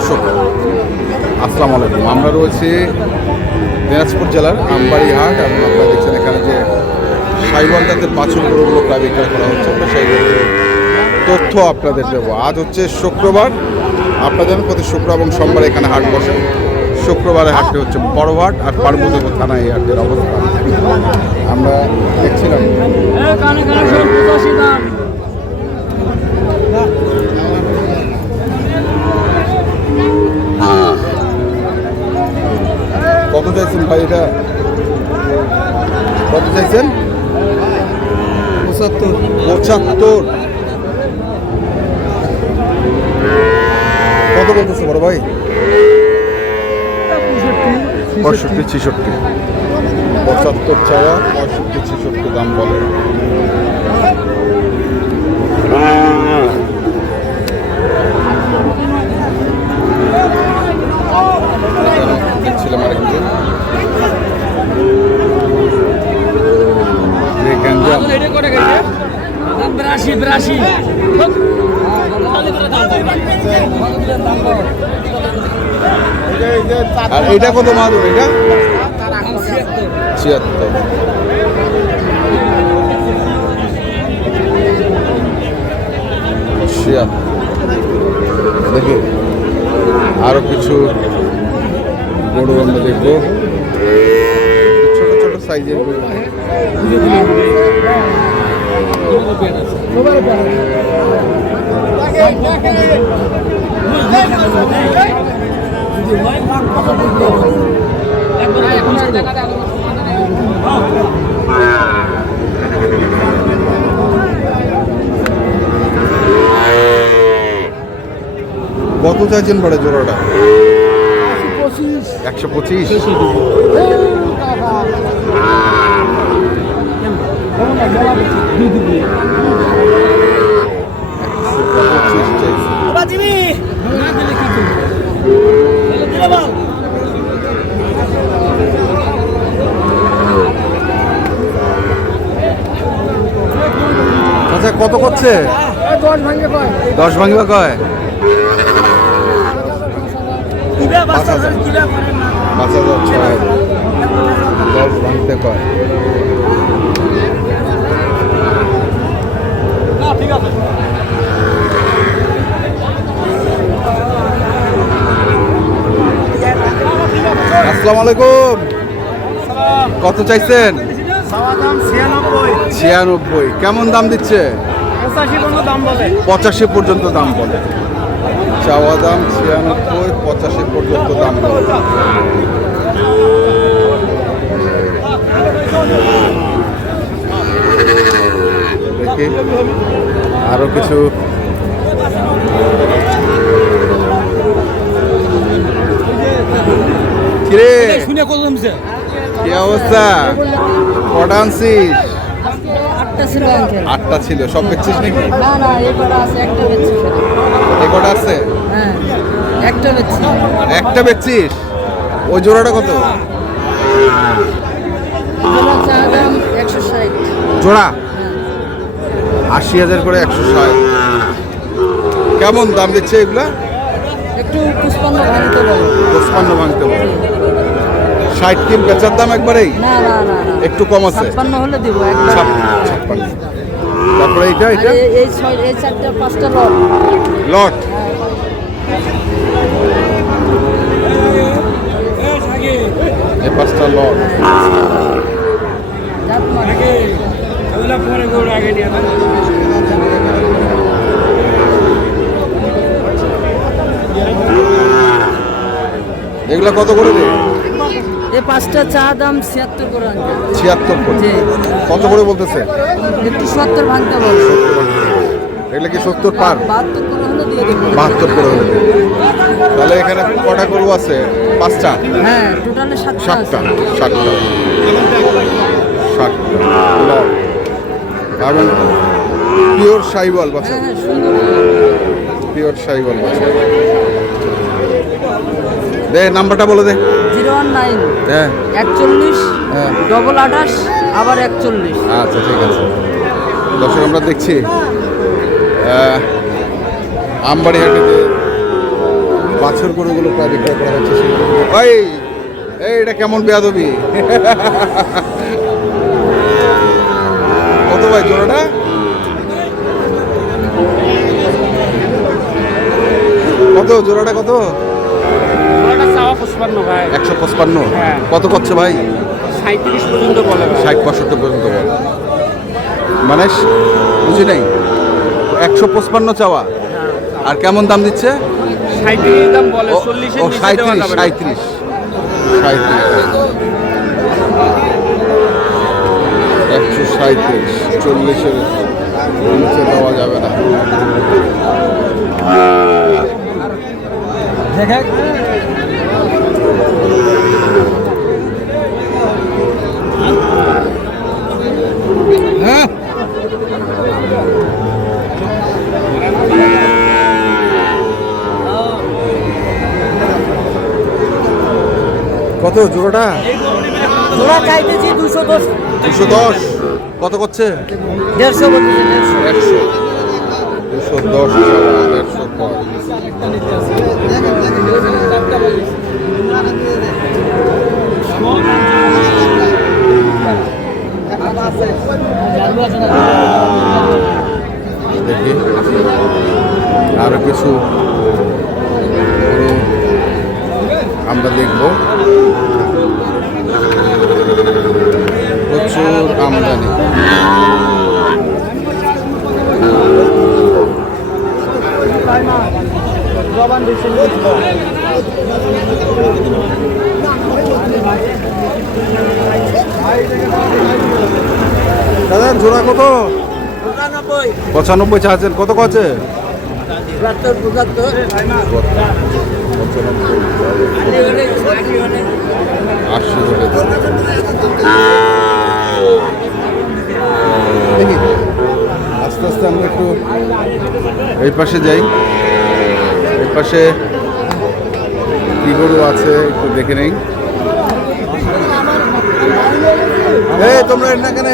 দর্শক আসসালামু আলাইকুম। আমরা রয়েছি দিনাজপুর জেলার আমবাড়ি হাট এবং আপনারা দেখছেন এখানে যে সাইওয়াল জাতের বাছুর গরুগুলো প্রায় বিক্রয় করা হচ্ছে। আমরা সেই তথ্য আপনাদের দেবো। আজ হচ্ছে শুক্রবার। আপনারা জানেন প্রতি শুক্র এবং সোমবার এখানে হাট বসে। শুক্রবারে হাটটি হচ্ছে বড় হাট আর পার্বতীপুর থানায় এই হাটের অবস্থান। আমরা দেখছিলাম কত চাইছেন ভাই? এটা কত চাইছেন? 75। কত বলতেছে বড় ভাই? 65, 66। 75 চাওয়া, 65, 66 দাম বলে। দেখছিলাম আরেকটু আর এটা কত মাছ? এটা 76। দেখি আরো কিছু গরু আমরা দেখবো, ছোট ছোট সাইজের গরু। কত চাইছেন বড় জোড়াটা? 125। আচ্ছা কত করছে? 10 ভাঙবে কয়? 5,000 10 ভাঙতে কয়। আসসালামু আলাইকুম। কত চাইছেন? 96। কেমন দাম দিচ্ছে? 85 পর্যন্ত দাম বলে। চাওয়া দাম 96, 85 পর্যন্ত দাম বলে। দেখি আরো কিছু কিরে কি অবস্থা? কটা আনছিস? 8টা ছিল। সব বেচছিস নাকি? কটা আছে? একটা বেচছিস? ওই জোড়াটা কত? জোড়া 80,000 করে। 160। কেমন দাম দিচ্ছে এগুলা? একটু 55 ভাঙতে বলো। 60 কি বেচার দাম একবারেই? একটু কম আছে। 56 হলে দিব। 56। তারপরে এইটা এই 4টা 5টা লট। এই 5টা লট। এগুলা কত করে রে? এই 5টা চা দাম 76 করে। 76 করে। কত করে বলতেছে? একটু 70 ভাঙতে বল। এগুলা কি 70 পার? 72 করে হলে দিয়ে দেব। 72 করে হলে। তাহলে এখানে কটা গরু আছে? 5টা। হ্যাঁ, টোটালে 7টা। 7টা। এবং পিওর সাইওয়াল বাচ্চা। হ্যাঁ, সুন্দর। পিওর সাইওয়াল বাচ্চা। দে নাম্বারটা বলে দে। 019 হ্যাঁ 41 হ্যাঁ 28 আবার 41। আচ্ছা ঠিক আছে। দর্শক আমরা দেখছি আমবাড়ি হাটে যে বাছুর গরুগুলো প্রায় বিক্রয় করা হচ্ছে সেগুলো। এই এই এটা কেমন বেয়াদবি! কত ভাই জোড়াটা? কত জোড়াটা কত? ওটা চাওয়া 55 ভাই। 155। হ্যাঁ। কত করছে ভাই? 37 পর্যন্ত বলে ভাই। 60-65 পর্যন্ত বল। মানে বুঝি নাই, 155 চাওয়া আর কেমন দাম দিচ্ছে? 37 দাম বলে, ও 40 এর ও, নিচে দেওয়া 37 যাবে না। 37 137, 40-এর নিচে দেওয়া যাবে না। হ্যাঁ কত জোড়াটা? জোড়া চাইতেছি 210। 210। কত করছে? 150 বলতেছে, 150। 100, 210, 150 কর। দেখি আরো কিছু গরু আমরা দেখব। প্রচুর আমদানি। দাদা জোড়া কত? 95 চাচ্ছেন, কত কছে? 75। 80 ধরে দেখি আস্তে আস্তে আমরা একটু এই পাশে যাই। এই পাশে কি গরু আছে একটু দেখে নেই। তোমরা না কেন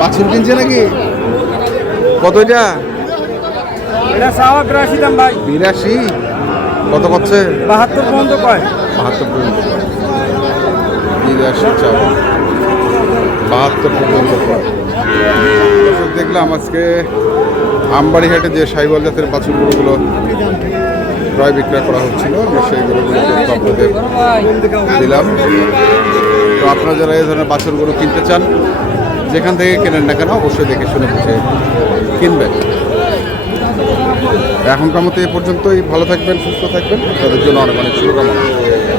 বাছুর কিনছে নাকি? কত এটা? এটা চাওয়া 82 দাম ভাই। 82। কত করছে? 72 পর্যন্ত কয়। 72 পর্যন্ত। 82 চাও, 72 পর্যন্ত কয়। দর্শক, দেখলাম আজকে আমবাড়িহাটে যে সাইবল জাতের বাছুর গরুগুলো ক্রয় বিক্রয় করা হচ্ছিল, আমরা সেই গরুগুলো আপনাদের দিলাম। তো আপনারা যারা এই ধরনের বাছুর গরু কিনতে চান, যেখান থেকে কেনেন না কেন অবশ্যই দেখে শুনে বুঝে কিনবেন। এখনকার মতো এ পর্যন্তই। ভালো থাকবেন, সুস্থ থাকবেন, তাদের জন্য অনেক অনেক শুভকামনা।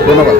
ধন্যবাদ।